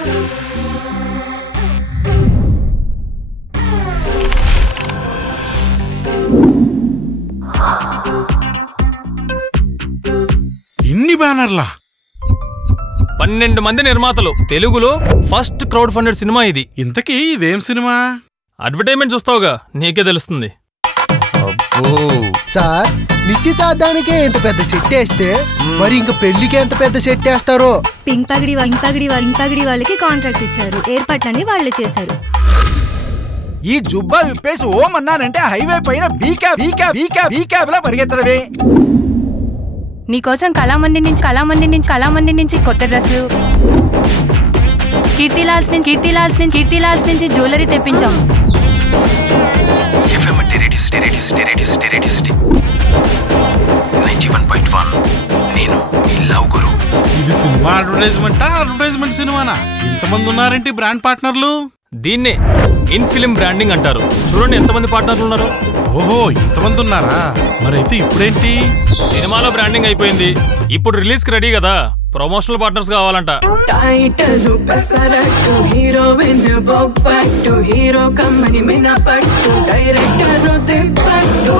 ఇన్ని బ్యానర్లా? 12 మంది నిర్మాతలు, తెలుగులో ఫస్ట్ క్రౌడ్ ఫండెడ్ సినిమా ఇది. ఇంతకీ ఇదేం సినిమా? అడ్వర్టైజ్మెంట్ చూస్తావుగా, నీకే తెలుస్తుంది. సార్, నిశ్చితార్థానికే ఇంత పెద్ద సెట్ వేస్తే మరి ఇంక పెళ్లికి ఎంత పెద్ద సెట్ వేస్తారో. పింక్ పగిడి వాళ్ళకి కాంట్రాక్ట్ ఇచ్చారు, ఏర్పాట్లన్నీ వాళ్ళే చేశారు. ఈ జుబ్బా విప్పేసి ఓం అన్నానంటే హైవే పైన బీక్యాబ్ లా పరిగెత్తడమే. నీకోసం కళామంది నుంచి కొత్త డ్రెస్సులు, కీర్తిలాల్స్ నుంచి జ్యువెలరీ తెప్పించాం. ఇది సినిమా అడ్వర్టైజ్మెంట్ సినిమానా? ఇంతమంది ఉన్నారేంటి బ్రాండ్ పార్ట్నర్లు? దీన్నే ఇన్ ఫిలిం బ్రాండింగ్ అంటారు. చూడండి ఎంతమంది పార్ట్నర్లు ఉన్నారు. ఓహో, ఇంతమంది ఉన్నారా? మరైతే ఇప్పుడేంటి? సినిమాలో బ్రాండింగ్ అయిపోయింది, ఇప్పుడు రిలీజ్ కి రెడీ కదా, ప్రమోషనల్ పార్ట్నర్స్ కావాలంట. టైటిల్ పెసరట్టు, హీరోయిన్ బొప్పట్టు, హీరో కమ్మని మినపట్టు, డైరెక్టర్ దిప్పట్టు.